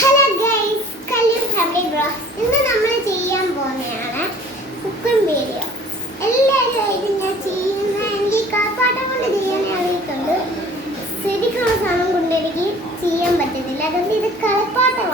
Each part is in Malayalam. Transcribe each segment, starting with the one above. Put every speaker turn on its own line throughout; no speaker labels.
ഹലോ ഗൈസ് കല്ലും ഫാമിലി ബ്ലോഗ്സ് ഇന്ന് നമ്മൾ ചെയ്യാൻ പോകുന്നതാണ് കുക്കിംഗ് വീഡിയോ എല്ലാവരും ഞാൻ ചെയ്യുന്ന എനിക്ക് കാപ്പാട്ടം കൊണ്ട് ചെയ്യാൻ അറിയിട്ടുണ്ട് ശരിക്കുള്ള സാധനം കൊണ്ട് ചെയ്യാൻ പറ്റുന്നില്ല അതുകൊണ്ട് ഇത് കളിപ്പാട്ടമാണ്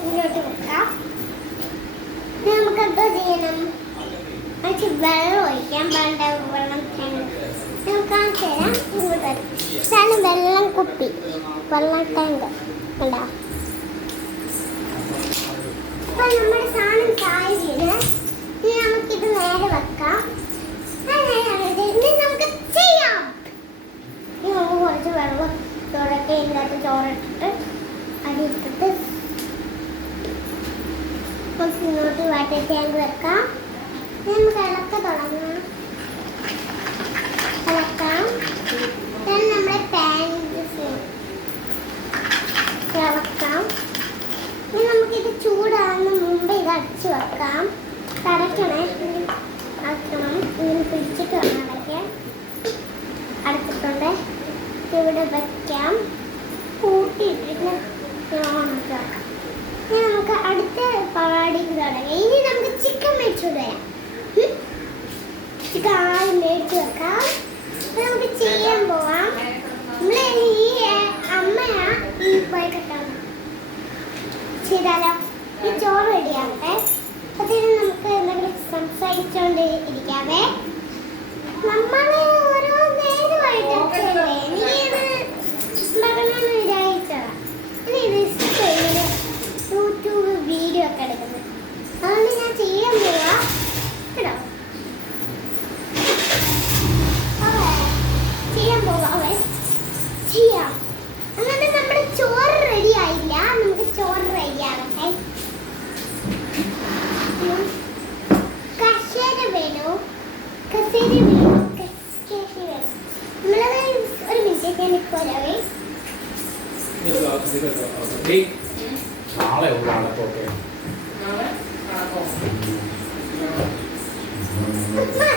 ഇങ്ങോട്ട് വെക്കാം. നമുക്ക് എന്തോ ചെയ്യണം? കുറച്ച് വെള്ളം ഒഴിക്കാൻ വേണ്ട വെള്ളം നമുക്ക് ആ തരാം ഇങ്ങോട്ട്. വെള്ളം കുപ്പി. വെള്ളം ടാങ്ക് കണ്ടോ അപ്പൊ നമ്മുടെ സാധനം കായത് ഇനി നമുക്കിത് നേരെ വെക്കാം ആ, നേരെ വെക്കാം. ഇനി നമുക്ക് ചെയ്യാം ഇനി നമുക്ക് കുറച്ച് വെള്ളം ചോറൊക്കെ ഇതിനകത്ത് ചോറിട്ടിട്ട് അടിയിട്ടിട്ട് കുറച്ച് ഇങ്ങോട്ട് വാട്ടർ ടാങ്ക് വെക്കാം. നമുക്ക് ഇളക്ക തുടങ്ങാം. ഇളക്കാം. നമ്മുടെ പാൻ ഇളക്കാം. ഇനി നമുക്കിത് ചൂടാകുന്ന മുമ്പ് ഇത് അടച്ചു വെക്കാം. തടയ്ക്കണേ. അടക്കണം ഇങ്ങനെ പിടിച്ചിട്ട് വേണം അടയ്ക്കാൻ. അടച്ചിട്ടുണ്ട്. ഇവിടെ വയ്ക്കാം കൂട്ടിയിട്ടിട്ട് ഓണാക്കാം ഇനി നമുക്ക് അടുത്ത പരിപാടിക്ക് തുടങ്ങാം. ഇനി നമുക്ക് ചിക്കൻ മേടിച്ചു തരാം ചിക്കൻ ആദ്യം മേടിച്ചു വെക്കാം. നമുക്ക് ചെയ്യാൻ പോവാം. നമ്മൾ ഈ അമ്മയാ ഈ പോയി കെട്ടാൻ ചെയ്താലോ? ഈ ചോറ് റെഡിയാവട്ടെ. അതിന് നമുക്ക് എന്തെങ്കിലും സംസാരിച്ചോണ്ട് ഇരിക്കാവേ. നമ്മൾ ഓരോ നേരമായിട്ടല്ലേ നീ ഇത് ഉണ്ടാക്കണമെന്ന് വിചാരിച്ചതാ ഇനി ഇത് ഇഷ്ടമില്ല യൂട്യൂബ് വീഡിയോ ഒക്കെ എടുക്കുന്നത് അതുകൊണ്ട് ഞാൻ ചെയ്യാൻ പോവാ കേട്ടോ അവേ, ചെയ്യാൻ പോവാ അവേ ചെയ്യാം എന്നിട്ട് നമ്മുടെ ചോറ് റെഡി ആയില്ല നമുക്ക് ചോറ് റെഡി ആവട്ടെ ഉം. കസേര വേണോ കസേര വേണോ കസേര വേണോ നമ്മളത് ഒരു മിനിറ്റ് ഞാൻ ഇപ്പോൾ വരാവേ
നാളെ ഉള്ള ആളൊക്കെ
ഉമ്മ,